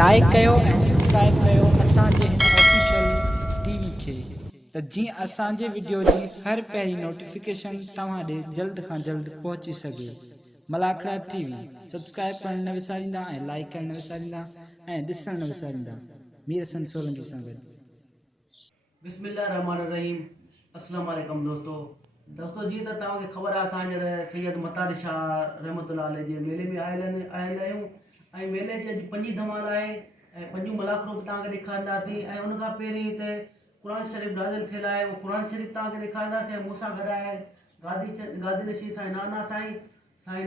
Like कयो ऐं subscribe कयो असांजे हिन ऑफिशियल टीवी खे त जीअं असांजे वीडियो जी हर पहिरीं नोटिफिकेशन तव्हां ॾे जल्द खां जल्द पहुची सघे। मलाखड़ा टीवी सब्सक्राइब करण न विसारींदा ऐं लाइक करण न विसारींदा ऐं ॾिसण न विसारींदा। मीर हसन सोलंकी सां गॾु। बिस्मिल्लाहिर्रहमानिर्रहीम। अस्सलाम वालेकुम दोस्तों जी त तव्हांखे ख़बर आहे असांजे सैयद मतार शाह रहमतुल्लाह अलैह जे मेले में आयल आहियूं ऐं मेले जी अॼु पंजी धमाल आहे ऐं पंजूं मलाखड़ूं बि तव्हांखे ॾेखारींदासीं ऐं उन खां पहिरीं हिते क़ुर शरीफ़ नाज़िल थियल आहे उहो क़ुर शरीफ़ तव्हांखे ॾेखारींदासीं ऐं मूंसां गॾु आहे गादी नशीद साईं नाना साईं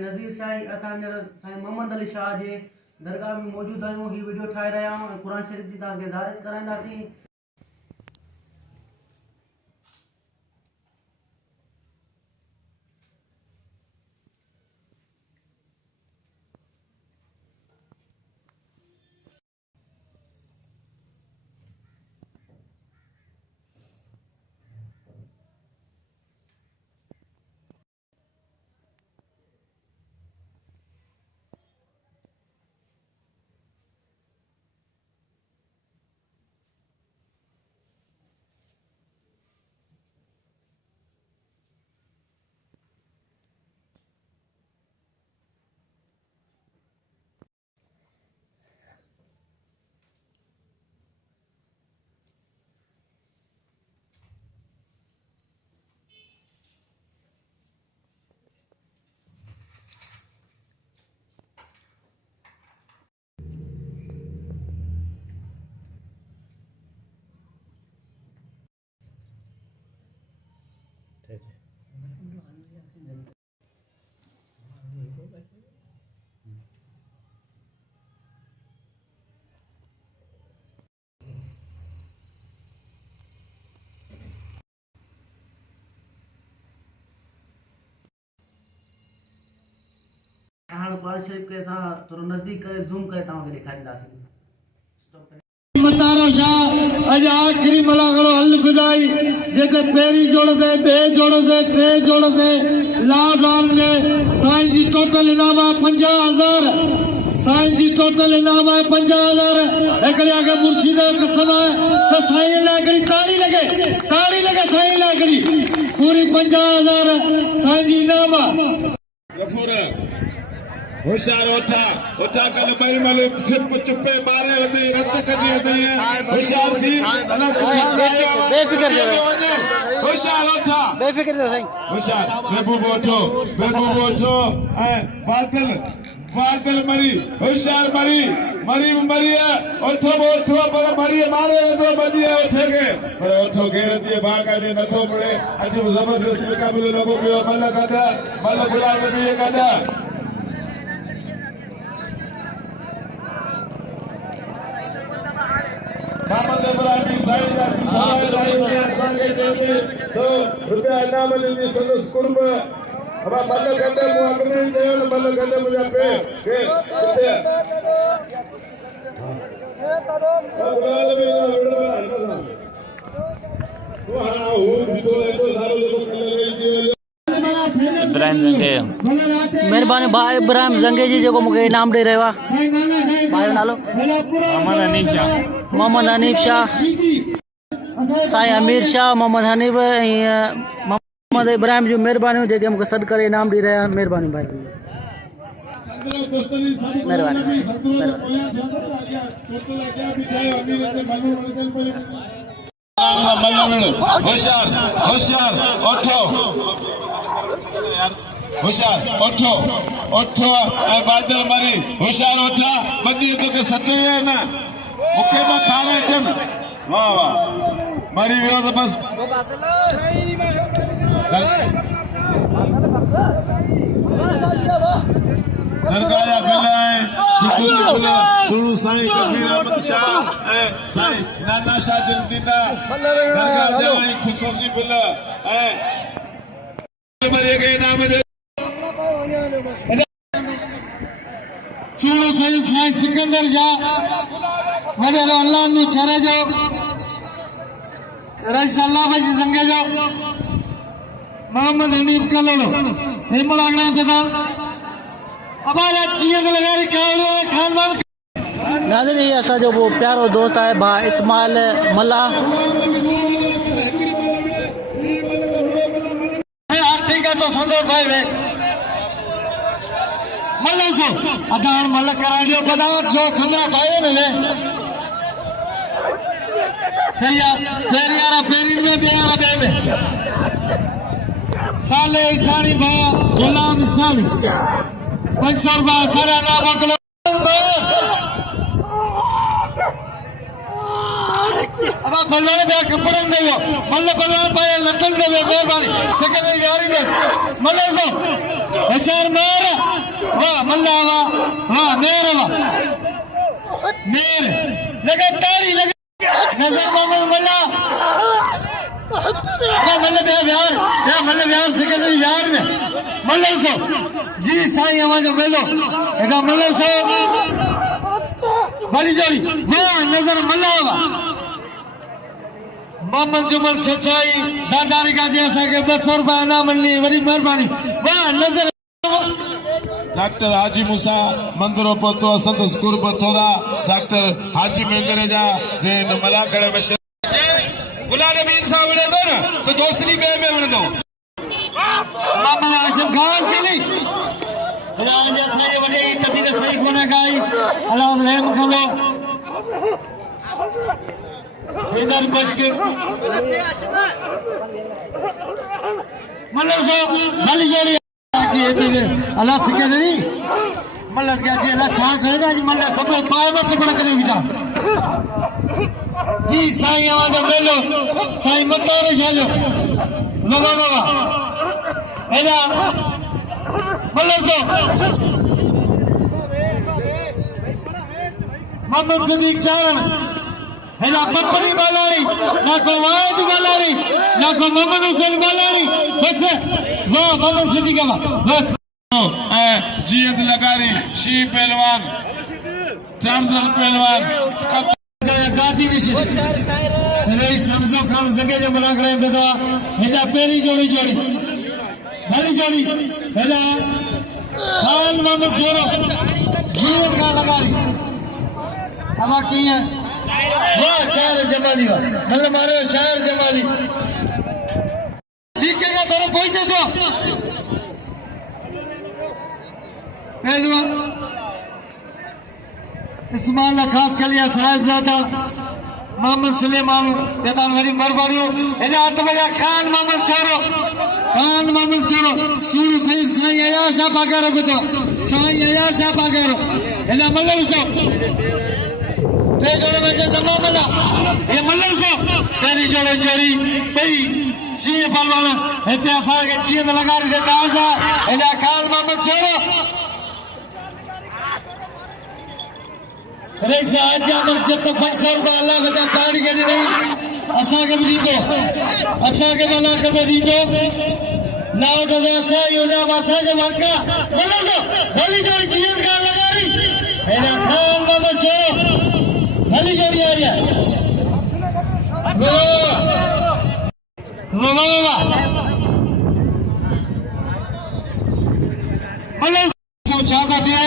नज़ीर साईं असांजा साईं मोहम्मद अली शाह जे दरगाह में मौजूदु आहियूं। हीअ वीडियो ठाहे रहिया आहियूं ऐं क़ुर शरीफ़ जी तव्हांखे ज़ारियत कराईंदासीं। हाँ क़ुर शरीफ़ के असां थोरो नज़दीक करे ज़ूम करे तव्हांखे ॾेखारींदासीं। मतारो शाह अज आखिरी मलाखड़ो हल फिदाई जेके पहिरीं जोड़ ते ॿिए जोड़ ते टे जोड़ ते लादान ने साईं जी टोटल इनाम आहे 50,000। साईं जी टोटल इनाम आहे 50,000। हिकिड़े आगे मुर्शिद जो कसम आहे त साईं लाइ हिकिड़ी ताड़ी लगे साईं लाइ हिकिड़ी पूरी 50,000 साईं जी इनाम आहे। होशियार ओठा कल भाई मालूम छिप चुपे मारे वदे रत कढी वदे होशियार थी अलग कथा गाया बेफिक्र वने होशियार ओठा बेफिक्र थो साईं होशियार महबूब ओठो ऐं बादल मरी होशियार मरी ओठो पर मरी मारे वदो बनिए ओठे के पर ओठो घेर दिए भागा दे नथो मुड़े अज जबरदस्त मुकाबलो लगो पियो मल गुलाम नबी कादा मोहम्मद इब्राहिम साईं जा सिखाए रही ने असांखे देते तो रुपया इनाम ॾिनी संदसि कुर्ब अब मल गंडे मु अग्नि देव मल गंडे मुंहिंजा पे के किथे गुलाल में वो हां वो बिठो एतो सारो जेको कल रही थी इब्राहिम जंगे मेहरबानी भाई इब्राहिम जंगे जी जेको मूंखे इनाम ॾेई रहियो आहे। भाई जो नालो मोहम्मद हनीफ शाह साईं अमीर शाह मोहम्मद हनीफ ऐं मोहम्मद इब्राहिम जूं महिरबानियूं जेके मूंखे सॾु करे इनाम ॾेई रहिया आहिनि। महिरबानी भाई होशियार ओठो बादल मरी होशियार ओठा बनी तो के सटे है ना मुखे में खाने चन वाह मरी वियो तो बस दरगाह बिलाए खुशूसी फुल सुणु साईं कबीर अहमद शाह साईं नाना शाह जिन दीदा दरगाह जाए खुशूसी फुल मरी के नाम दे सुनो साईं सिकंदर जा वॾे अल्लाह में छरे जो रईस अल्लाह भाई संगे जो मोहम्मद हनीफ कलोड़ो हिमलागड़ा प्रधान हमारा चीन लगा खानदान नाज़रीन ये असांजो वो प्यारो दोस्त आहे भा इस्माइल मल्ला। ठीक है तो संतोष भाई वे मल्ल जो अदार मल्ल कराडियो पदार्थ जो खंदरा भाई ने सही है पेरियारा पेरिन में बेयारा बे में साले इसानी भा गुलाम इसानी 500 रुपया सारा ना बकलो अब बल्ले पे कपड़े दे दो बल्ले बल्ले पे लटन दे मेहरबानी सेक्रेटरी यारी दे मल्ले सो हजार मेर वाह मल्ला वाह मेर लगे ताड़ी लगे नजर मोहम्मद मल्ला मल्ले बिहार सेक्रेटरी यार ने मल्ले सो जी साईं आवाज मेलो एका मल्ले सो बड़ी जोड़ी वाह नजर मल्ला वाह मोहम्मद जुमल सचाई दादारी का जैसा के 200 रुपया इनाम मिलनी बड़ी मेहरबानी वाह नजर डॉक्टर हाजी मूसा मंदिरो पतो संत स्कूल बथोरा डॉक्टर हाजी मेंदरेजा जे मलाकड़े में गुलाम नबी इंसान मिले दो ना तो दोस्ती पे मिले दो मामा आशिम खान के लिए राज जैसा ये बड़ी तबीयत सही कोने गाई अल्लाह रहम करो इधर बच के मतलब सो भली जोड़ी अल्लाह सेक्रेटरी मतलब क्या जी अल्लाह छा करे ना जी मतलब सब पाए में टुकड़ा करे बेटा जी साईं आवाज मेलो साईं मतारे छालो बाबा एदा मतलब सो मोहम्मद सदीक चारण एदा पत्तरी बालारी ना को वाद बालारी ना को मोहम्मद हुसैन बालारी बस वो मोहम्मद सदीक बस जीत लगारी शी पहलवान चार्जर पहलवान गादी निशित रही समझो खान सके जो मलाक रहे बेटा हेजा पेरी जोड़ी भली जोड़ी हेजा खान मोहम्मद जोरो जीत का लगारी अब की है वाह शायर जमाली वाह मतलब मारे शायर जमाली लिखेगा तो कोई दे दो पहलवान इस्माइल खास कलिया साहिबजादा मोहम्मद सुलेमान बेदान गरीब मरबारियो एने आत्मजा खान मोहम्मद छोरो सूरु सही साईं आया छापा करो बेटो साईं आया छापा करो एने मल्लर सो ते जोड़े में जे जमा मला ये मल्लर सो तेरी जोड़ी भई सी पलवान हेते असा के चीन लगा रे दाजा एने खान मोहम्मद छोरो रईस आज अमर जब 500 रुपया अल्लाह बचा पानी के नहीं असा के भी दो असा के वाला के भी दो लाओ तो ऐसा योला मासा के वाका बोलो तो भली जोड़ी जीत का लगारी एना खान बाबा छो भली जोड़ी आ गया वाह बोलो सोचा थे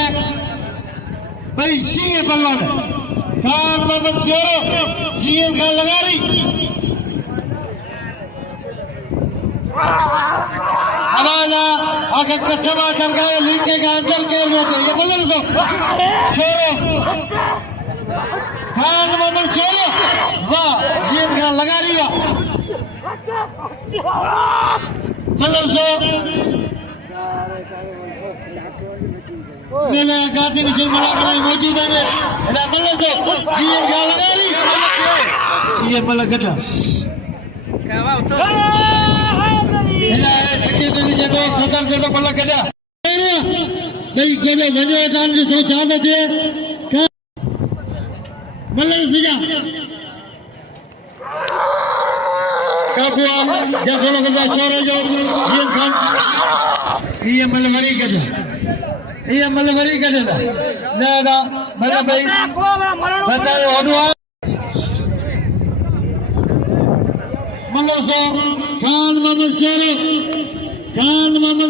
भाई सिंह पलवान खान मोहम्मद जोरो जीएन खान लगारी हमारा अगर कसमा कर गए लीके का अंदर करना चाहिए बोलो तो जोरो खान मोहम्मद जोरो वाह जीएन खान लगारी वाह बोलो तो मेले गाती मिशन मलाकड़ा मौजूद है एला मल्ले सो जीएन का लगारी ये मल्ला गड्ढा एला सेक्रेटरी जे दो सदर से तो मल्ला गड्ढा भाई गोले वने कान सो चाहते थे मल्ले सजा काबुआ जब लोग का छोरे जो जीएन खान ये मल्ले वरी गड्ढा ये मलबरी करे ना ना मतलब भाई बताओ होडवा मलसो खान मोहम्मद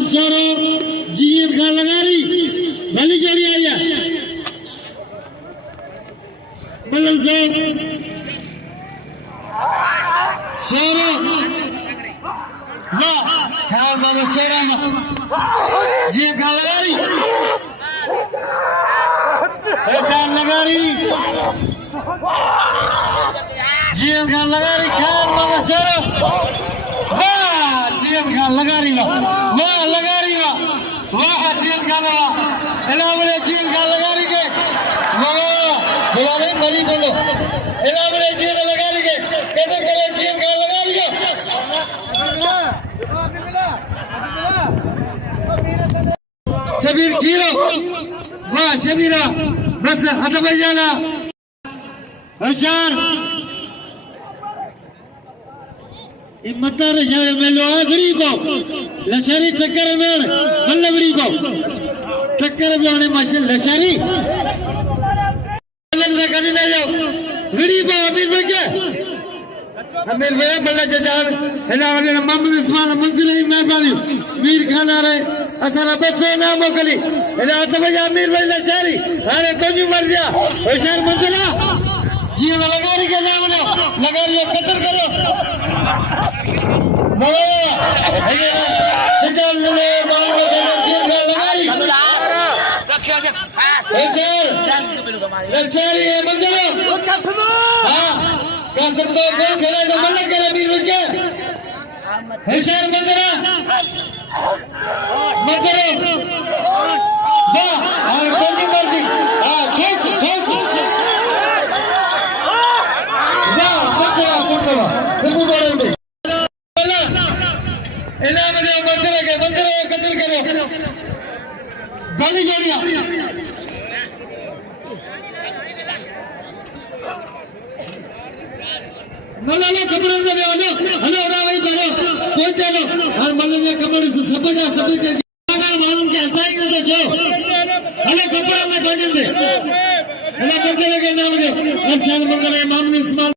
शेरो जीत का लगारी भली जोड़ी आई है जीत का लगारी एहसान लगारी जीत का लगारी खान मामा शेरो वाह जीत का लगारी वाह लगारी वाह जीत का वाह इनामरे जीत का लगारी के वाह बुलाने मरी बोलो इनामरे जीत लगारी के कहते करे जीत का लगारी के शबीर जीरो वाह शबीरा बस हद बजाना होशियार इमतार शाह मेलो आखरी को लशारी टक्कर में मल्लबड़ी को टक्कर बनाने माशा लशारी मल्लब से कहीं ना जाओ विड़ी को अमीर भैया बल्ला जजान हेला वाले मोहम्मद इस्माइल मंजिल ही मेहरबानी मीर खान आ रहे असर बच्चे नाम मोकली हेला तो भैया अमीर भाई लशारी अरे तुझी मर्जी होशियार मंजिला जी लगारी के नाम लो लगारी कतर करो सजाल ले बाल में जीत का लगारी लशारी है मंजिला हाँ कासम तो गोल खेला जो मल्लक करा बीर बच्चे होशियार मंदिरा मंदिरा वाह और तुझी मर्जी हाँ ठीक ठीक वाह मंदिरा मंदिरा चलो बोलेंगे इनाम दे मंदिरा के कदर करो बड़ी जोड़ियां मल्ला कमरे में आलो हेलो भाई बनो पहुंच जाओ और मल्ला ने कमरे से सब के अगर मालूम के हटाई न तो जो हेलो कपड़ा में भजन दे हेलो मंदिर के नाम दे अर्शाद मंदिर इमाम इस्माइल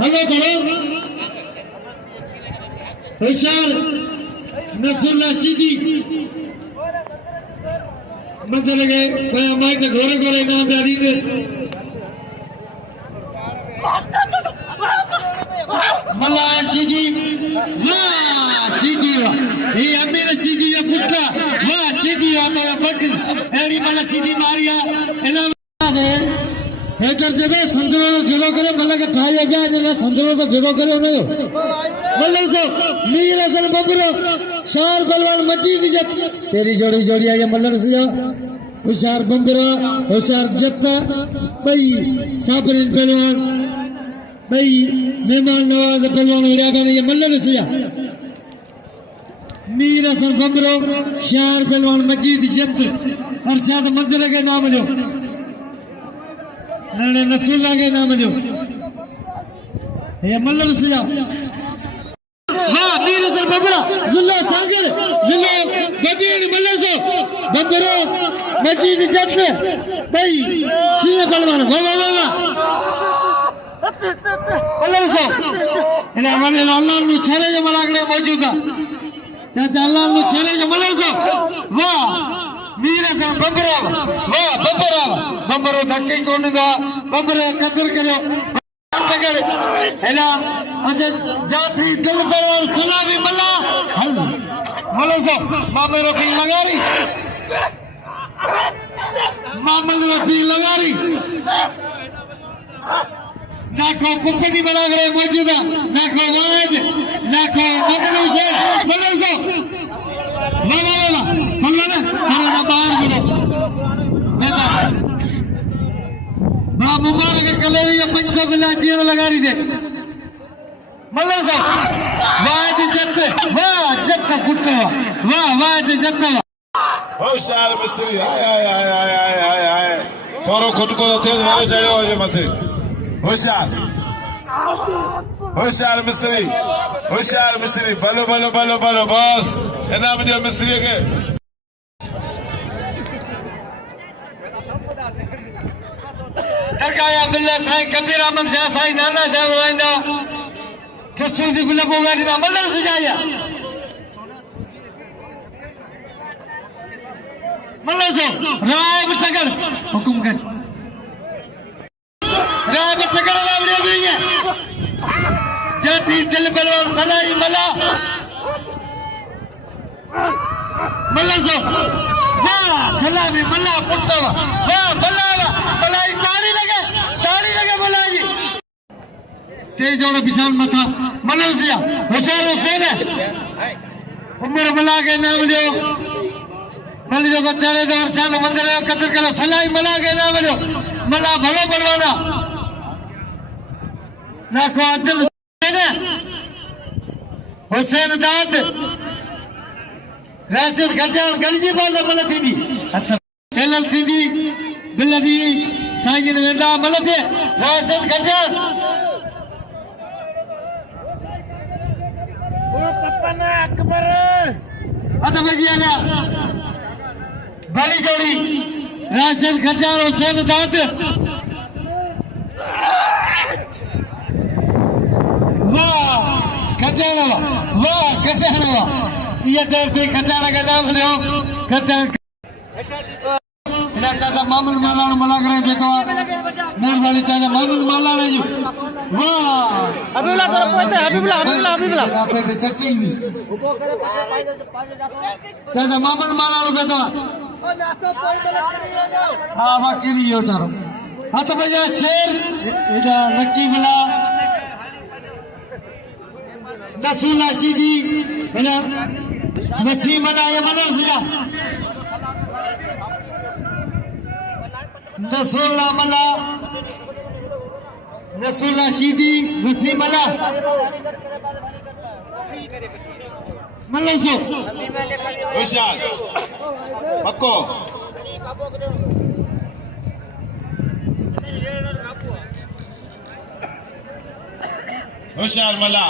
हेलो करो होशियार नसरुल्लाह सीधी मंदिर के कोई माइट घोरे घोरे नाम दादी दे मल्ला सीधी वाह सीधी वाह ये अमीर सीधी या पुट्टा वाह सीधी वाह तो या बकर एडी मल्ला सीधी मारिया इना हेकर जबे संजरो तो जुड़ो करे मल्ला के ठाया गया जने संजरो तो जुड़ो करे उन्हें मल्ला को मीर असल बबरो शार बलवान मजीद जब तेरी जोड़ी जोड़ी आगे मल्ला से जा होशियार बंबरा होशियार जत्ता भाई साबरीन पहलवान भाई मेहमान नवाज पहलवान उड़ा बने ये मल्ला रसिया मीर असल बंबरो शार पहलवान मजीद जत्त अरशाद मंदिर के नाम जो नाने नसरुल्लाह के नाम जो ये मल्ला रसिया वाह मीर असल बंबरा जिला सागर जिला बदीन मल्ला से बंबरो मजीद जत्त भाई शीर पहलवान वाह वाह वाह अल्लाह से इन्हें हमारे अल्लाह ने छेड़े जो मलागड़े मौजूदा चाचा अल्लाह ने छेड़े जो मलागड़े वाह मीर से बंबरा वाह बंबरो धक्के कोने दा बंबरे कदर करो टकर हेला अच्छा जाती दिल पर और सुना भी मल्ला मल्ला से मामे रोटी लगारी मामे रोटी लगारी नाको कुंपटी बनागड़े मौजूदा नाको वाज नाको मंदिर से मल्ला से वाह मल्ला ने तेरे का बाहर गिरो नेता बा मुबारक कलेरी या पंच बिला जीर लगा रही दे मल्ला से वाज जत्त पुट्टा वाह जत्त होशियार मिस्त्री आय तोरो खुद को तेज मारे जायो ये मथे होशियार मिस्त्री बलो बस इनाम दियो मिस्त्री के दरगाह अब्दुल्ला साईं कबीर अहमद शाह साईं नाना शाह वाइंदा किसी दी बिल को गाड़ी ना मल्लर से जाया मल्लर से राय बटकर हुकुम कर राय बटकर लावड़े भी है जाती दिल बलवान सलाई मला सो वाह सलामी मल्ला पुट्टो वाह मल्ला मलाई ताड़ी लगे मल्ला जी टे जोड़ बिछान मथा मल्ला सिया होशियार हुसैन उमर मल्ला के नाम लियो मल्ला जो चढ़े दो साल मंदिर में कतर करो सलाई मल्ला के नाम लियो मल्ला भलो बनवाना ना को अदल हुसैन दाद राशिद खजान गलजी बाल मल थी खेलल थी बिलदी साईं वेंदा मल थे राशिद खजान अकबर अत बजी आला बड़ी जोड़ी राशिद खजान हुसैन दाद वाह खजाना वाह खजाना ये दर्द खजाना का नाम लो खजाना चाचा मामूल मालाना मलागड़े बेतवा मेर वाली चाचा मामूल मालाना जी वाह हबीबुल्लाह तरफ पहुंचते हबीबुल्लाह आपे पे चट्टी चाचा मामूल मालाना बेतवा हां वकीली हो चारो हाथ बजा शेर इदा नक्की वाला नसूला सीधी है वसीम मना ये मना सिया नसूला मना नसूला सीधी वसीम मना सो होशियार पक्को होशियार मला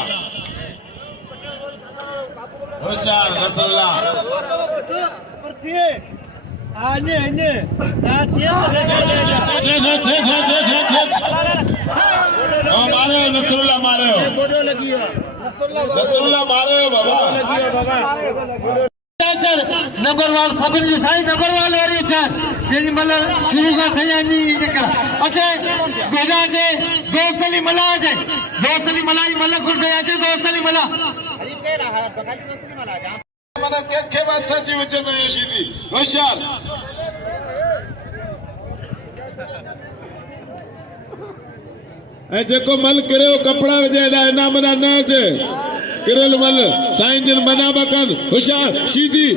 होशियार रसल्ला मारे नसरुल्ला मारे नसरुल्ला मारे बाबा नंबर 1 सभिन जी साईं नंबर 1 ले रही है जेजी मतलब शुरू का थया नहीं निकल अच्छा गोगा जे दोस्तली मला जे दोस्तली मलाई मला खुद गया जे दोस्तली मला माने के बात था जी वजह तो ये सीधी होशियार ए जेको मल करे कपड़ा जे ना मना न जे किरल मल साईं जन मना बकन होशियार सीधी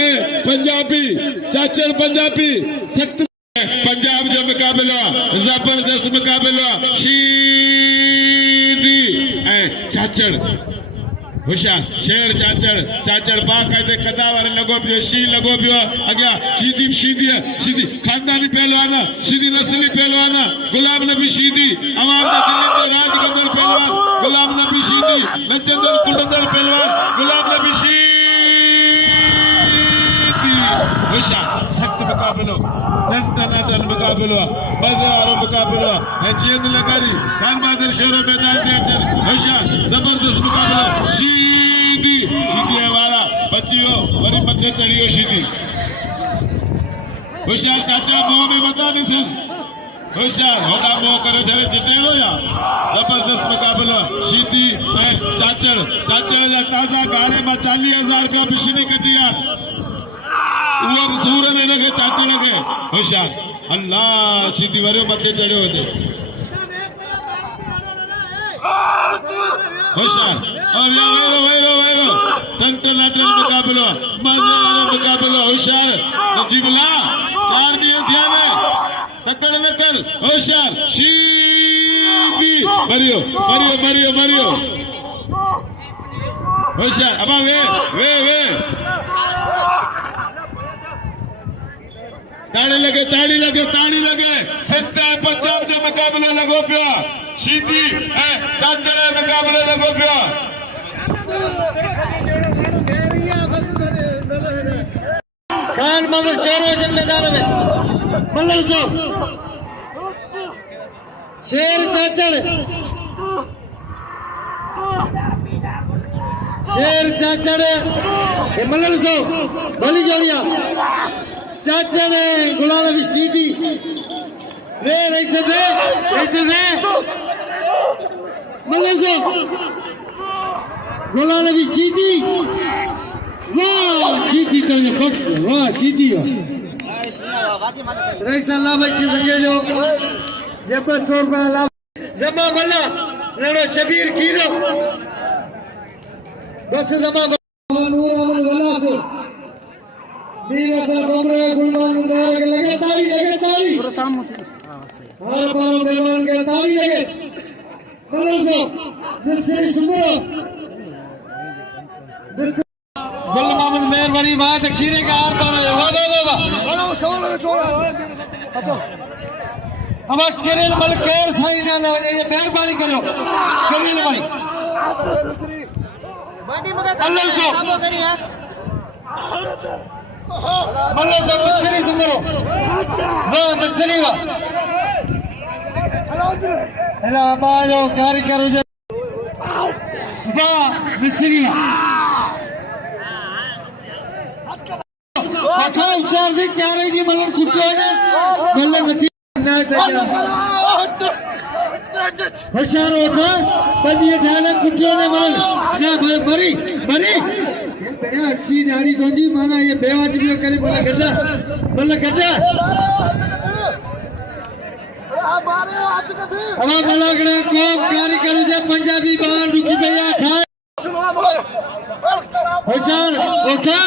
ए पंजाबी चाचर पंजाबी सख्त पंजाब जो मुकाबला जबरदस्त मुकाबला सीधी ए चाचर होशियार शेर चाचर बाकायदे कदावर लगो पियो शी लगो पियो अग्या सीधी खानदानी पहलवान सीधी नस्ली पहलवान गुलाम नबी सीधी अवाम दा दिल्ली दे राज गदर पहलवान गुलाम नबी सीधी नचंदर कुलंदर पहलवान गुलाम नबी सीधी होशियार सख्त मुकाबलो टन मुकाबलो मजेदार मुकाबलो है जीत लगारी खान बहादुर शेरों मैदान में अचर होशियार जबरदस्त मुकाबला सीधी है वाला बच्चियों वरी मथे चढ़ियो सीधी होशियार चाचा मोह में बता नहीं होशियार होगा मोह करो चले चिटे हो या जबरदस्त मुकाबला सीधी चाचर या ताजा गारे में 40,000 रुपया पिछली कटिया वो सूर ने लगे चाचे लगे होशियार अल्लाह सीधी वरे मथे चढ़े होते होशियार और या वेरो टन मुकाबला मजेदार मुकाबला होशियार नजीबुल्ला 4 दिए ध्यान है तकड़ न कर होशियार सीधी मरियो होशियार अब वे ताड़ी लगे सत्ता पंजाब जो मुकाबला लगो पिया सीधी चाचरे मुकाबला लगो पिया खान मोहम्मद शेर मैदान में मल्लर सो शेर चाचर ये मल्लर सो भली जोड़िया चाचा ने गुलाम नबी सीधी वे ऐसे मल्लर सो गोला नबी सीधी वाह सीधी तो ये बक वाह सीधी हो रईसा लाभज के संगे जो जब 100 रुपया लाभ जमा मल्ला रड़ो शबीर कीरो बस जमा नूर अमन वला से वीर असर बमरे गुलमान मुबारक लगे ताली पूरा शाम होती हर बार मेहमान के ताली लगे बोलो सो मिस्त्री सुनो गुल मोहम्मद मेहरबानी बात खीरे का हार पार है वाह अब करेल मल केर थाई ना ना ये मेहरबानी करो करेल भाई अल्लाह सो मल्लो सो मिस्त्री सुनो वाह मिस्त्री वाह हेलो बायो कारीगर वाह मिस्त्री वाह अठा उचार दी चारे जी मलन खुट्टो ने मलन नथी ना देजा होशियार होता बलिए ध्यान खुट्टो ने मलन ना मरी बड़ा अच्छी दाढ़ी दोजी माना ये बेवाज भी करे बोला गड्ढा अब मलागड़ा को कारीगर जे पंजाबी बाहर दुखी भैया ठा होशियार उठा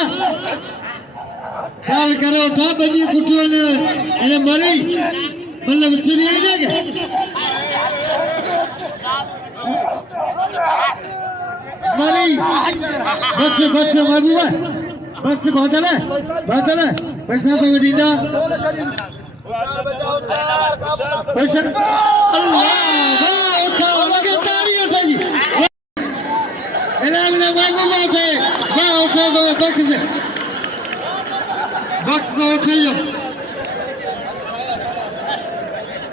ख्याल करो उठा बड़ी कुटियों ने इन्हें मरी मतलब सिरी ही ना क्या मरी बस महबूबा बस बहुत है पैसा तो दीदा पैसा अल्लाह उठा लगे ताली उठा जी इन्हें महबूबा पे वाह उठा दो वक्त तो उठे जो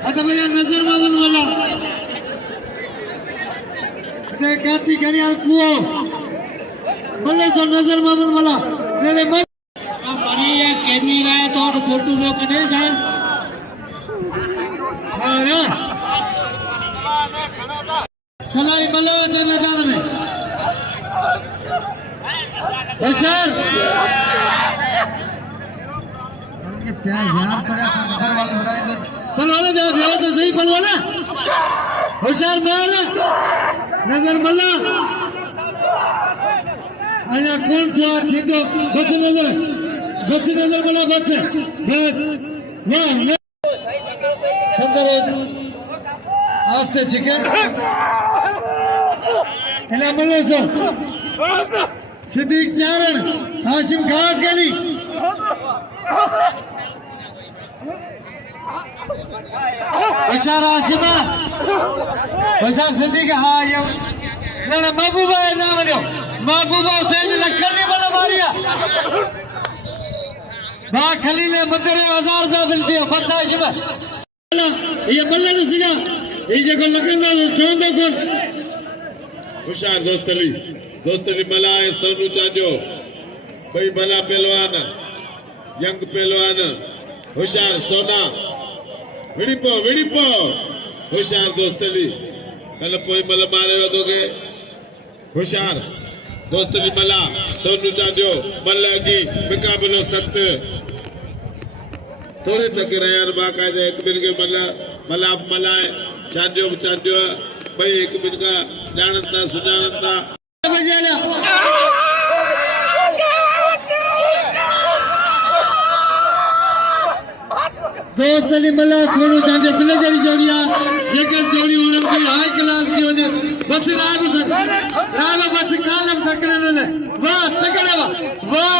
आता भैया नजर मोहम्मद वाला ने काती करियाल कुओ बोले तो नजर मोहम्मद वाला मेरे मन मरी है कैमरा है तो फोटो में कने जाए हां ना सलाई मलो जे मैदान में बशर प्यार यार पर ऐसा नजर वाला उठाए तो पलवाना दे दिया तो सही पलवाना होशियार मार नजर मल्ला आया कौन था थींदो बस नजर मल्ला बस वाह सुंदर आस्ते चिकन इला मल्ला सो सिद्दीक चारण हाशिम घाट गली होशियार आशिमा होशियार सिद्दीक हाँ ये ना महबूबा है नाम लियो महबूबा उठे जी लखर ने बोला मारिया बाग खलील ने मंदिर 1000 रुपया मिलती है बस आशिमा ये मल्ला ने सीधा ये जगह लगन ना चोंदो कौन होशियार दोस्तली मला है सोनू चांजो भाई भला पहलवान यंग पहलवान होशियार सोना विड़िपो होशियार दोस्तली कल पोई मल मारे वदोगे होशियार दोस्तली मला सोनू चांजो मल की मुकाबलो सख्त थोड़े तक रहे बाकायदा एक मिनट के मला चांजो भाई एक मिनट का जानता सुजानता दोस्त ने मला सोनू चांजे बिले जड़ी जोड़िया जेकर जोड़ी उन्हें कोई हाई क्लास की उन्हें बस राम बस कालम सकने ने वाह तगड़ा वाह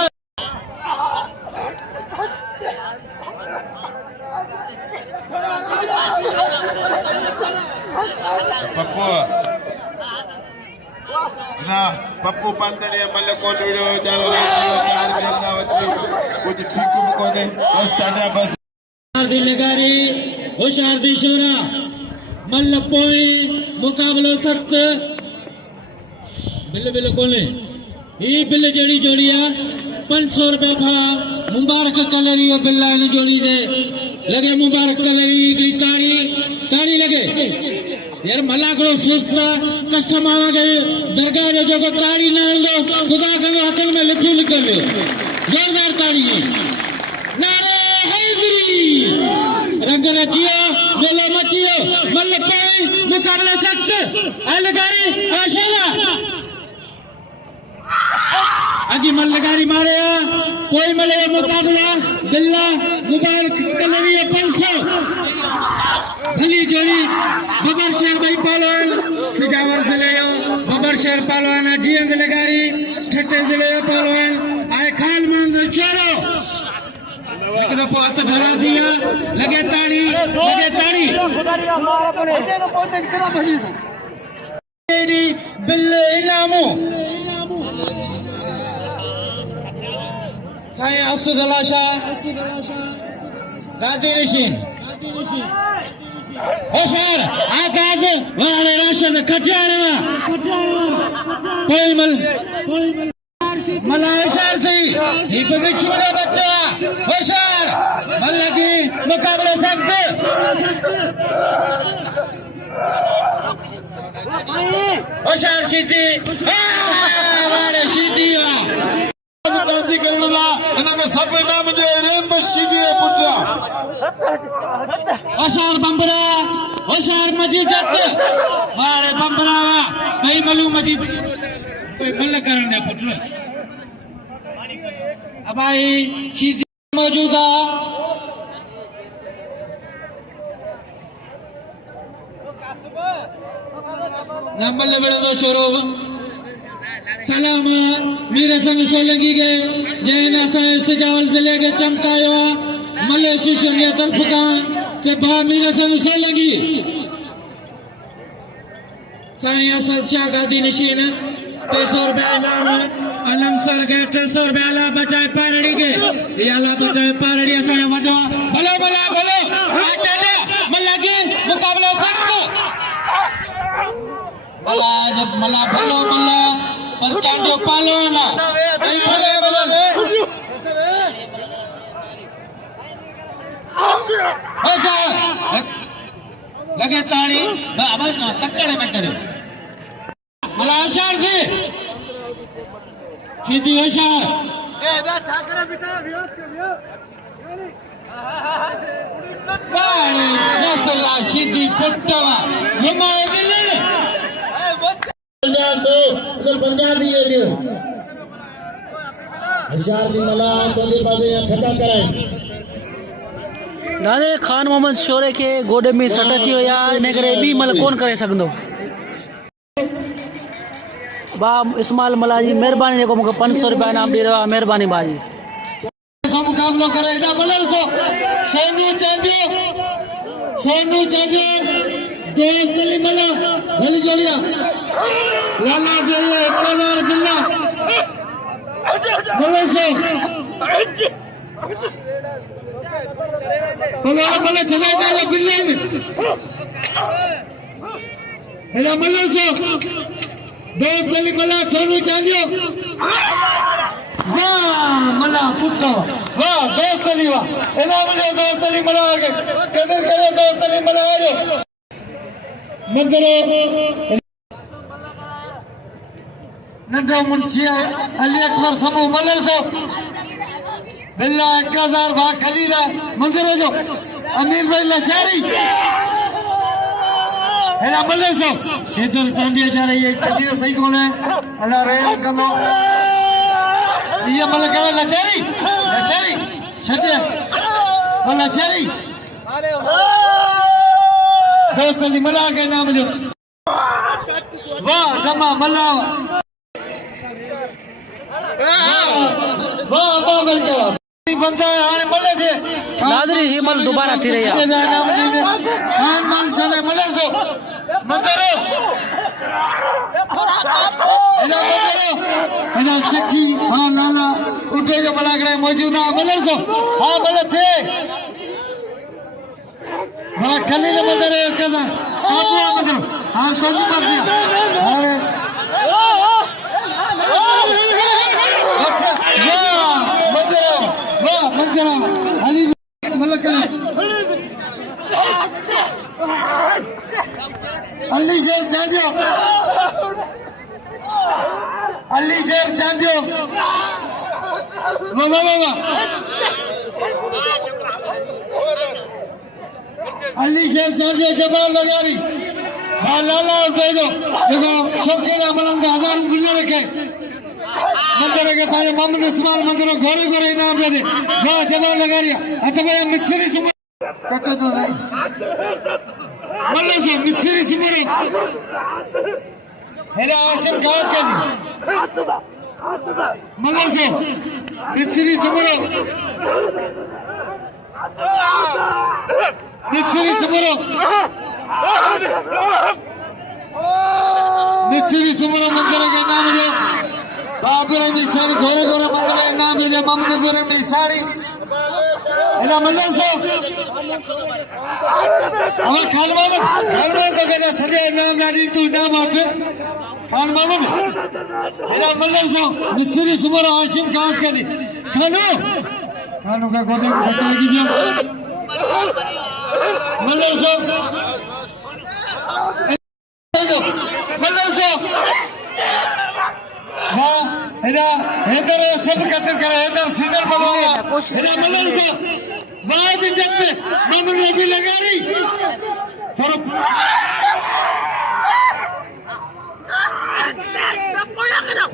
पप्पू पातड़िया मल कोन वीडियो चारो रेडियो 4 मिनट का वची कुछ ठीक कोने बस टाटा बस दिलगारी होशियार दी शोरा मल पोई मुकाबलो सख्त बिल कोने ई बिल जड़ी जोड़िया 500 रुपए भा मुबारक कलरी बिल जोड़ी दे लगे मुबारक कलरी ताड़ी लगे यार मलाकड़ो सुस्त कसम आ गए दरगाह जो जो ताड़ी न लो खुदा के हकल में लिखी निकल जोरदार ताड़ी है नारे हैदरी रंग रचियो गोलो मचियो मल पाई मुकाबला सख्त अलगारी आशाला अजी मल्लगारी मारे कोई मले मुकाबला बिल्ला गुबार कलवी 500 भली जोड़ी बबर शेर भाई पालोन सिजावर जिले बबर शेर पालोन जीएन दिलगारी ठट्टे जिले पालोन आए खाल मंद शेरो लेकिन पोत ढला दिया लगे ताड़ी बिल्ले इनामो साई असुदलाशा गादी निशीन ओसर आकाज वाले राशन खजाना कोई मलाशर थी ये भी छोटे बच्चा होशियार मल्लगी मुकाबले सख्त होशियार सीधी वाले सीधी तांजी करणला इनमें सब नाम जो रेन मस्जिद है पुत्रा होशियार बंबरा होशियार मजीद वाले बंबरा भाई मलू मजीद कोई मल्ल करने पुत्र अब आई सीधी मौजूदा नंबर बड़ो शोरो सलाम मीर संग सोलंगी के जैन असा सजावल जिले के चमकायो मले शिशु ने तरफ का के बा मीर संग सोलंगी साईं असल शाह गादी नशीन 300 रुपया इनाम अलंग सर के 300 रुपया ला बचाए पारड़ी के याला बचाए पारड़ी असा वडो भलो आचा ने मल्लागी मुकाबला सख्त मला जब मला भलो मला पर चांडो पालो ना भले लगे ताड़ी अब तक्कड़े में करे मला होशियार थी सीधी होशियार नसला सीधी पुट्टवा हमारे दिले पंजाबी एरियो होशियार दी मला तो दी बाजे ठका कराए नादे खान मोहम्मद शोरे के गोडे में सट अची विया इन करे बि मल कोन करे सघंदो बा इस्माइल मलाजी मेहरबानी जेको मूंखे 500 रुपया इनाम ॾेई रहियो आहे मेहरबानी भाजी मुकाबलो करे एॾा बलर सो सोनू चांदी दोस्त अली मला भली जोड़िया लाला जो 1000 बिल्ला बलर सो भले चले गए बिल्ले में एॾा बलर सो दोस्त अली मला सोनू चांदियो वाह मला पुट्टो वाह दोस्त अली वाह इनाम जो दोस्त अली मला आगे कदर करो दोस्त अली मला आगे मंदरो नंढो मुंशिया अली अकबर समूह मलर सो बिल्ला 1000 भाग खलीला मंदरो जो अमीर भाई लशारी हेला मलर सो इधर चांदी जा रही है तकदीर सही कौन है अल्लाह रहम करो ये मल करो लशारी छटे ओ लशारी दोस्त अली मला के नाम जो वाह समा मला वाह मिलता बंदा हाने मले थे नादरी ही मल दोबारा थी रही है खान मान सने मले सो मंदरो एना सच्ची हां लाला उठे जो मलागड़े मौजूदा मले सो हां मले थे बड़ा खलील मंदर है कदा काबू मंदर हां तो जी मर गया अरे वाह मंजरा अली मलक शेर चांडियो वाह वाह वाह अली शेर चांडियो जबान लगारी लाला बेगो देखो शौकीन मलंग हजार गुल्ले रखे मंदिर के पाले मोहम्मद इस्माइल मंदिर घोड़े घोड़े नाम दे वाह जबान लगारी अतबे मिस्री सुमर कक्का तो नहीं मल्ला से मिस्री सुमर हेला आशिम गात के मल्ला से मिस्री सुमर मिस्री सुमर मिस्री सुमर मंदिर के नाम दे बाबरे मिसारी घोड़े घोड़े मंदिर के नाम दे मोहम्मद घोड़े मिसारी हेला मल्ला से हमें खान मामद तो कहना सजे नाम नानी तू नाम आठे खान मामद हेला मल्ला से मिस्री सुमर आशिम गात के दी खानू का गोदे में धक्का लगी दिया मल्ला से वाह हेला हेदर सब कतर करे हेदर सीनियर बनवाया हेला मल्ला से वाह दी जत्ते मामू ने भी लगा रही थोड़ा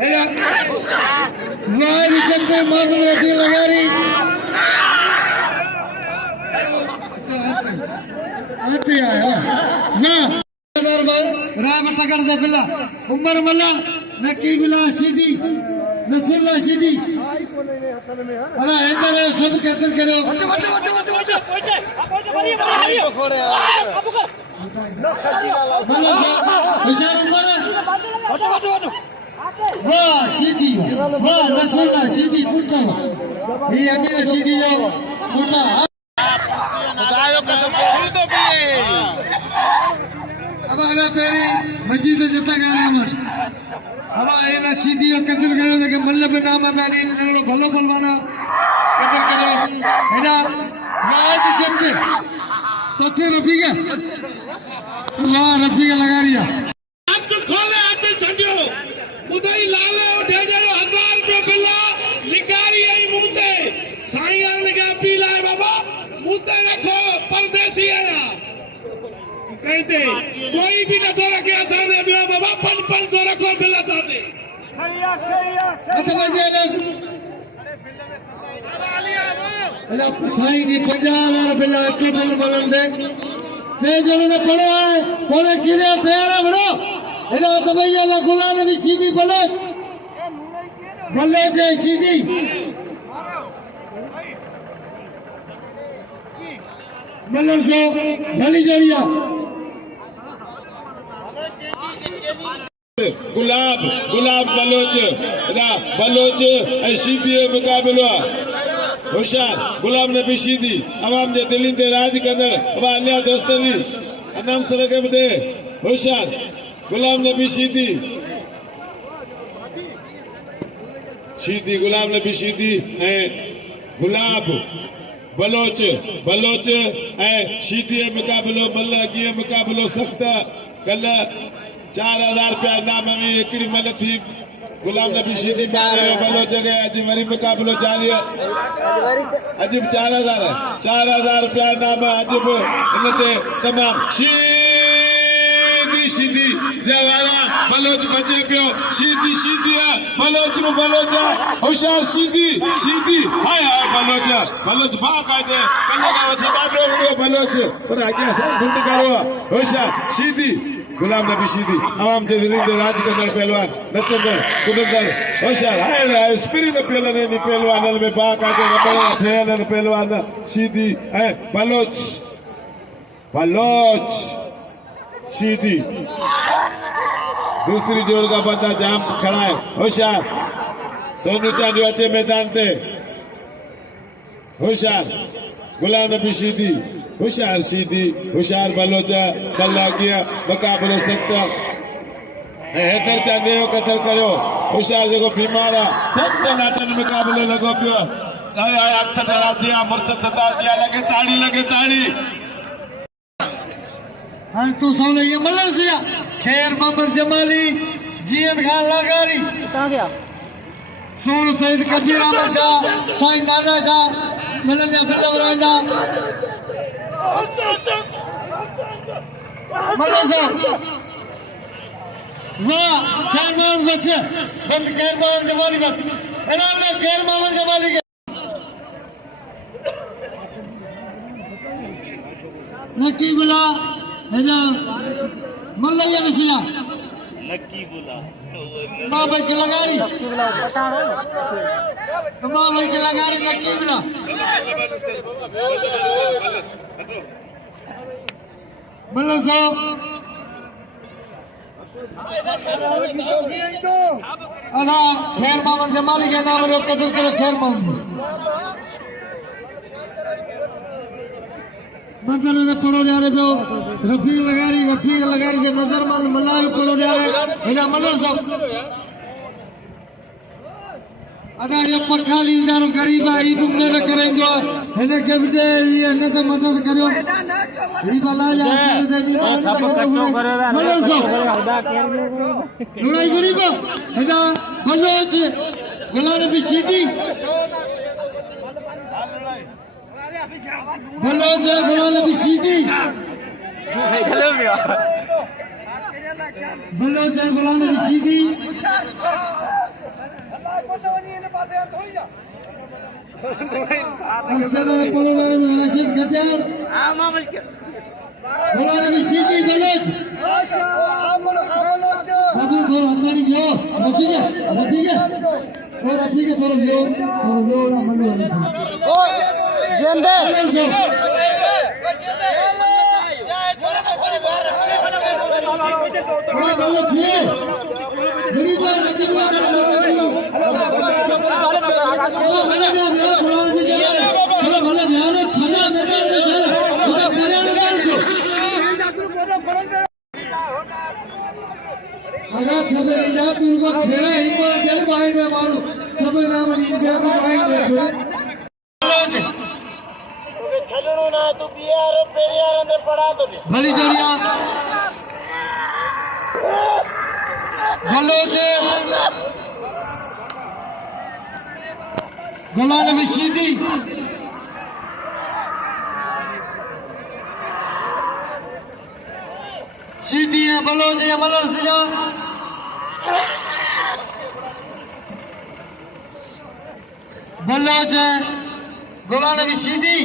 हेला वाह दी जत्ते मामू ने भी लगा रही आते आया वाह राम टकर दे बिल्ला उमर मल्ला नकी बिला सीधी नसुल्ला सीधी अरे इधर सब कतर करो मल्ला हुशार उमर वाह सीधी वाह नसुल्ला सीधी पुटा ये अमीर सीधी जो पुटा अब आना तेरी मस्जिद जता गाना मत अब आना सीधी और कदर करो कि मल्ल पे नाम आता नहीं नलो भलो भलवाना कदर करो है ना वाद जत्ते तो फिर रफीका वाह रफीका लगा रिया आप तो खोले आते छंडियो उदय लाले उठे जाओ 1000 रुपए बिल्ला लिकारी आई मुते साईयार लगे पीला है बाबा मुते रखो परदेसी है ना कहते कोई भी न दो रखे आसान है बाबा 500 रखो बिल्ला साथे अच्छा बजे लोग अल्लाह साईं ने 50000 बिल्ला इतने जन बोलन दे जे जने ने पड़े है बोले किरे प्यारा बड़ो एला तो भैया ला गुलाम भी सीधी बोले बोले जे सीधी मल्लर से भली जड़िया गुलाब गुलाब बलोच सीधी मुकाबलो होशियार गुलाम नबी सीधी अवाम जे दिल्ली ते राज कंदड़ अब अन्या दोस्तन भी अनाम सरके बे होशियार गुलाम नबी सीधी गुलाम नबी सीधी गुलाब बलोच सीधी मुकाबलो मल्ल अॻिए मुकाबलो सख्त कल 4000 रुपया नाम में हिकिड़ी मल थी गुलाम नबी सीधी बलोच गए अॼु वरी मुकाबलो जारी अॼु बि 4000 रुपया नाम अॼु बि हिन ते तमामु सीधी देवारा बलोच बचे पियो सीधी है बलोच है होशियार सीधी हाय बलोच बाकायदे कल्ला वचे ॾाढो वॾो बलोच पर अॻियां सब गुंड करो होशियार सीधी गुलाम नबी सीधी आवाम जे दिल्ली ते राज कंदड़ पहलवान नचंदड़ कुॾंदड़ होशियार हाय स्पिरी में पहलवान नी पहलवान में बाकायदे रबड़ ठहियल पहलवान सीधी ऐं बलोच सीधी दूसरी जोड़ का बंदा जाम खड़ा है होशियार सोनू चांदी अचे मैदान ते होशियार गुलाम नबी सीधी होशियार बलोचा बल्ला गया मुकाबलो सख्त हैदर चांदी जो कतल करो होशियार जो बीमार है नाटन मुकाबलो लगो पियो हथ धरा दिया मुर्सत सदा दिया लगे ताड़ी हाँ तू सामने ये मलर से खैर मोहम्मद जमाली जियत खान लगारी कहाँ गया सोनू सईद कबीर अहमद शाह साईं नाना शाह मिलन या बिल्ला वरांदा मल्लो साहब वाह चारमान बस गैर मामूल जमाली बस इनाम ने गैर मामूल जमाली के नक्की बुला है ना मल्ला या नसिया नक्की बुला माँ भाई के लगा रही माँ भाई के लगा रही नक्की बुला मल्ला साहब अना खैर मामन जमाली के नाम लो कदर करो खैर मामन जी मतलब ने पड़ो जा रहे हो रफीक लगा रही के नजर मान मल्लाह पड़ो जा रहे हेला मल्लर साहब अदा ये पक्का ली जानो गरीब आई बुक में न करेंगे हेने के बे ये न से मदद करो ई वाला या से देनी मान सकते हो मल्लर साहब लड़ाई गरीब हेदा मल्लोच गुलान भी सीधी मल्लोच गुलान भी सीधी मल्लोच गुलान भी सीधी अक्सर पड़ोदार में हसीद खटियार गुलान भी सीधी मल्लोच सभी थोड़ा अंदर गयो रफीक थोड़ा गयो ना मल्लो जेंदे थोड़ा मल्लो थे बड़ी बार रखी हुआ भले में गुलाम भी चले थोड़ा भले ध्यान ठंडा मैदान में चले उधर परियार चल दो अगर सब इधर तुमको खेला ही को चल भाई में मारो सब नाम इन पे तो भाई में छलनो ना तू पियार पेरियार ने पड़ा तो भली जड़िया बलोच गुलाम भी सीधी सीधी है बलोच या मलर से जा बलोच है गुलाम भी सीधी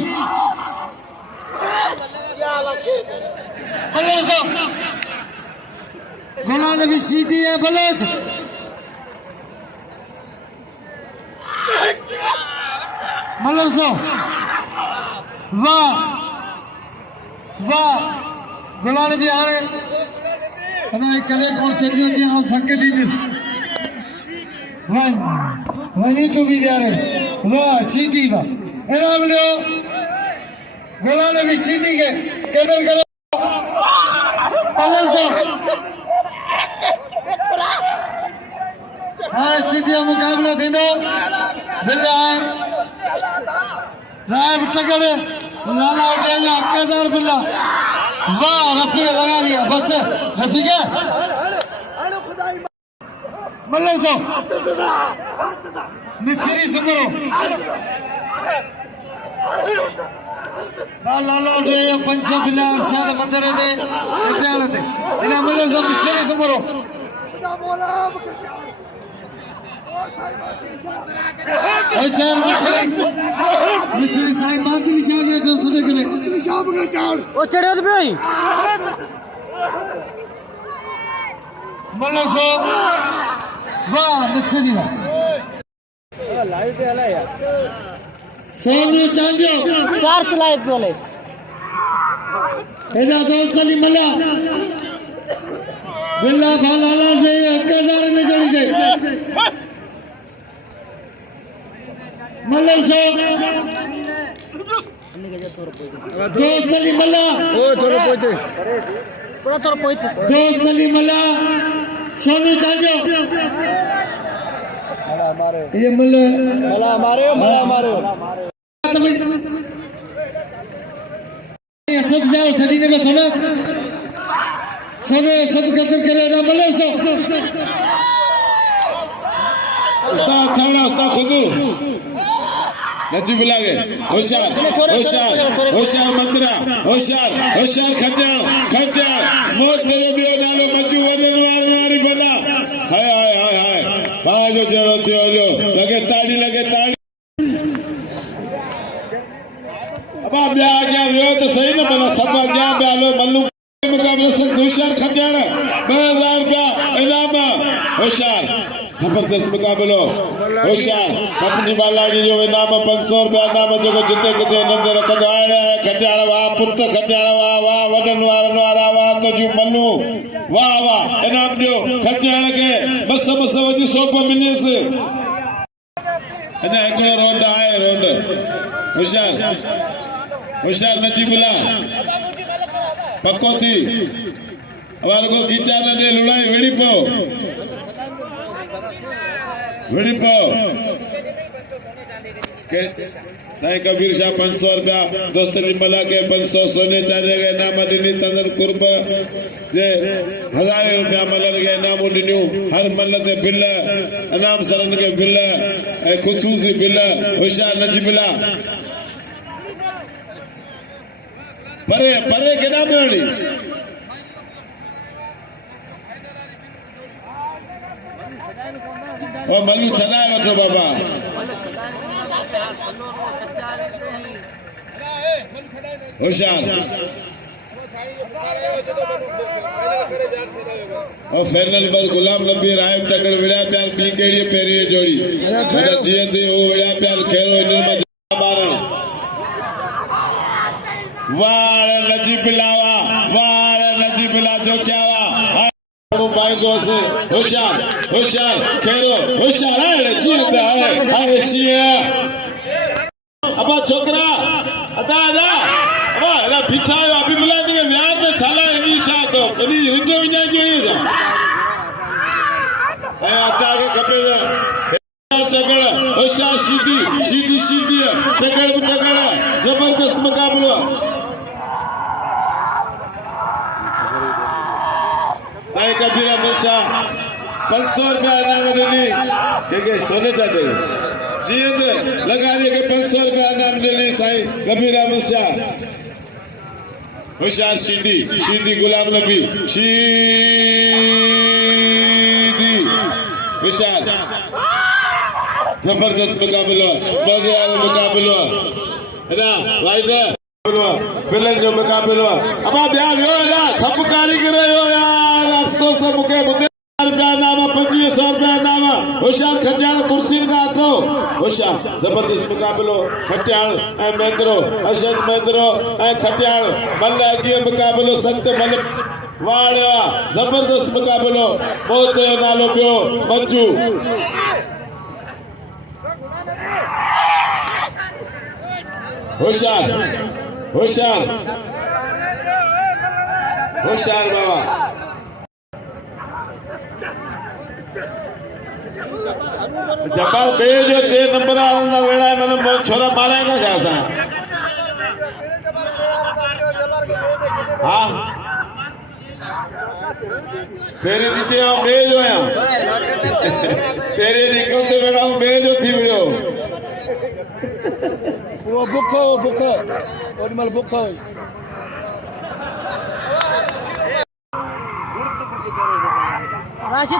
बलोच गुलाम भी सीधी है बलोच मल्लर साहब वाह वाह गुलाम भी आने हमें कले कौन चलिए जी हम धक्के दीजिए वहीं तो भी जा रहे वाह सीधी वाह इनाम लो गुलाम भी सीधी के कदर करो मल्लर साहब हाँ सीधी मुकाबला देना बिल्ला राय टकर लाला उठाया हक्केदार बिल्ला वाह रफीक लगा रही है बस रफीक है मल्लर साहब मिस्त्री सुमरो लाला उठाया पंच बिल्ला अरसाद मंदिर दे कल्याण दे इना मल्लर साहब मिस्त्री सुमरो ऐसे मिस्त्री साईं मातली शाह के जो सुने करे शाह के चाल ओ चढ़े तो भाई मल्लर साहब वाह मिस्त्री वाह लाइव पे आला यार सोनू चांदियो चार लाइव पे आले एदा दोस्त अली मल्ला बिल्ला भालाला से 1000 ने चढ़ी गई मल्लर साहब दोस्त अली मल्ला दोस्त अली मल्ला सोनू चांदियो ये मल्ला मारे सब जाओ सदीने में सुनो सब कदर करे ना मल्लर साहब उस्ताद थोड़ा उस्ताद खुद नजी बुलागे होशियार होशियार होशियार मंत्रा होशियार होशियार खच्चर खच्चर मौत दे दियो नालो मजू वनन वारी बना हाय हाय हाय हाय बाजो जरो थियो जो लगे ताड़ी अब ब्या गया वो तो सही ना बना सब गया ब्या लो मल्लू मुकाबले से होशियार खच्चर 2000 रुपया इनाम होशियार जबरदस्त मुकाबलो होशियार अपनी बालाड़ी जो इनाम 500 रुपया इनाम जो जिते किते नंदर कद आया है खटियाला वाह पुट खटियाला वाह वाह वडन वारा वाह तो जो मन्नू वाह वाह इनाम जो खटियाला के बस वजी 100 को मिले से अजा एक राउंड आए राउंड होशियार नजीबुल्ला पक्को थी हमारे को खींचाना ने लुड़ाई विड़ी पो के साईं कबीर शाह 500 रुपया दोस्त निर्मला के 500 सोने चांदी के नाम दिनी तंदर कुर्ब जे 1000 रुपया मलन के नाम दिनु हर मल्लत बिल इनाम सरन के बिल खुसूसी बिल होशियार नजीबुल्ला परे के नाम मिलनी ओ मल्लू छनाए वठो बाबा होशियार और फाइनल बस गुलाम नबी रायब टकर विड़ा प्याल बी केड़ी पेरी जोड़ी मेरा जिए थे वो विड़ा प्याल खेरो इनन में बारण वाल नजीबुल्ला जो क्या हुआ भाई को से होशियार खेरो होशियार है जीता है शिया अब छोकरा अदा अब पिछायो अभी बुलाने के व्याज में छाला इनी छा को कभी रुजो विना जो ये जा ए आता के कपे टकड़ होशियार सीधी टकड़ जबरदस्त मुकाबला साईं कबीर शाह 500 रुपया इनाम दिली के सोने चाहते जींद लगा दिए के 500 रुपया इनाम दिली साईं कबीर शाह होशियार सीधी गुलाम नबी सीधी होशियार जबरदस्त मुकाबला मजेदार मुकाबला है ना भाई बिलन जो मुकाबलो अब ब्या वियो ना सब कारीगर हो यार अफसोस मुके रुपया नाम 2500 रुपया नाम होशियार खटियाल कुर्सी का अटो होशियार जबरदस्त मुकाबलो खटियाल ए मेंद्रो अर्शद मेंद्रो ए खटियाल मल्ल अगे मुकाबलो सख्त मल्ल वाड़ा जबरदस्त मुकाबलो बहुत नालो पियो मंजू होशियार बाबा जबाल बे जो 3 नंबर आना वेड़ा मैंने छोरा मारेगा जैसा हाँ तेरे नीचे आओ बे जो है तेरे निकलते वेड़ा बे जो थी वीडियो वो बुखो ओडमल बुखो राशिद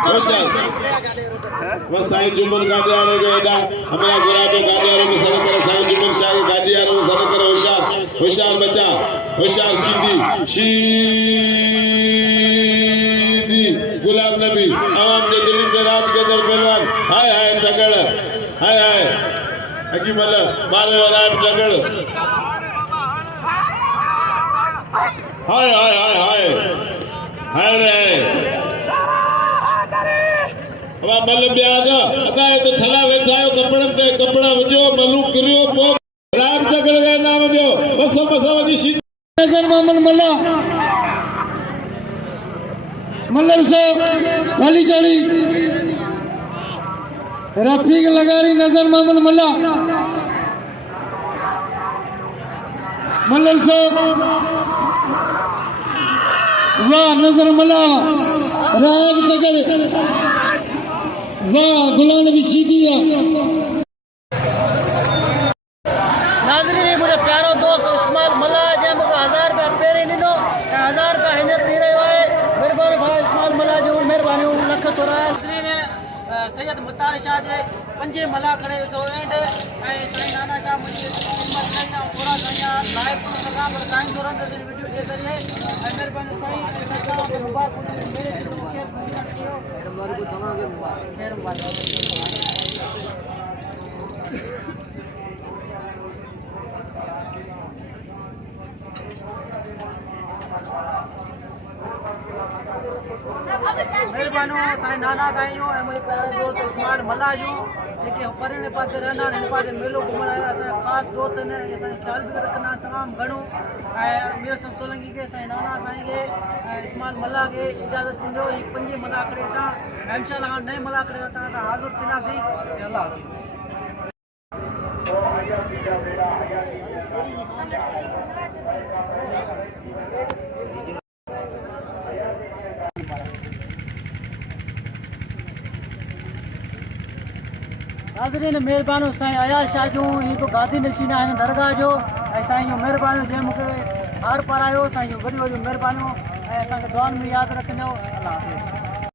बस साईं जुमन गाड़ियारो जो एडा हमारा गुराजो गाड़ियारो में सर करे साईं जुमन शाह के गाड़ियारो में सर करे होशियार बच्चा होशियार सीधी गुलाम नबी आवाम दे दिल के रात के दर पहलवान हाय टकड़ हाय अगी मल्ल मारे वाला टकड़ हाय रे अब मल ब्याग अदा तो छला वेचायो कपड़ा वजो मलू करियो पो राम टकड़ के नाम जो बस वजी सी नजर मोहम्मद मल्लर से वाली जोड़ी रफीक लगारी नजर मोहम्मद मल्लर से वाह नजर रायब टकड़ वाह गुलाम भी सीधी है। नाज़रीन ये मुझे प्यारो दोस्त इस्माइल मला जे मूंखे 1000 रुपया पहिरीं ॾिनो ऐं 1000 रुपया हींअर ॾेई रहियो आहे। महिरबानी भाउ इस्माइल मला जूं महिरबानियूं लख थोरा। सैयद मुतार शाह जे 5 मला करे थो एंड ऐं साईं नाना शाह मुंहिंजी ख़िदमत कई ऐं थोरा साईं लाइव सघां पर साईं थोरनि ते वीडियो जे ज़रिए ऐं महिरबानी साईं तव्हांखे मुबारक मेरे तव्हांखे मुबारक ख़ैर मुबारक। महिरबानी साईं नाना साईं ऐं मुंहिंजे प्यारे दोस्त इस्माइल मला जूं जेके परे पासे रहंदा आहिनि हिन पासे मेलो घुमण आया असांजा ख़ासि दोस्त आहिनि ऐं असांजो ख़्यालु बि रखंदा आहिनि तमामु घणो ऐं मीर हसन सोलंकी खे साईं नाना साईं खे ऐं इस्माइल मला खे इजाज़त ॾींदो ही 5 मलाकड़े सां ऐं इंशाअल्लाह नए मलाकड़े सां तव्हां सां हाज़िर थींदासीं। अल्लाह नाज़रीन महिरबानी साईं अयाज़ शाह जूं हिकु गादी नशीन आहिनि दरगाह जो ऐं साईं जूं महिरबानियूं जंहिं मूंखे हार पारायो साईं जूं वॾियूं वॾियूं महिरबानियूं ऐं असांखे दुआनि में यादि रखंदो। अल्लाह हाफ़िज़।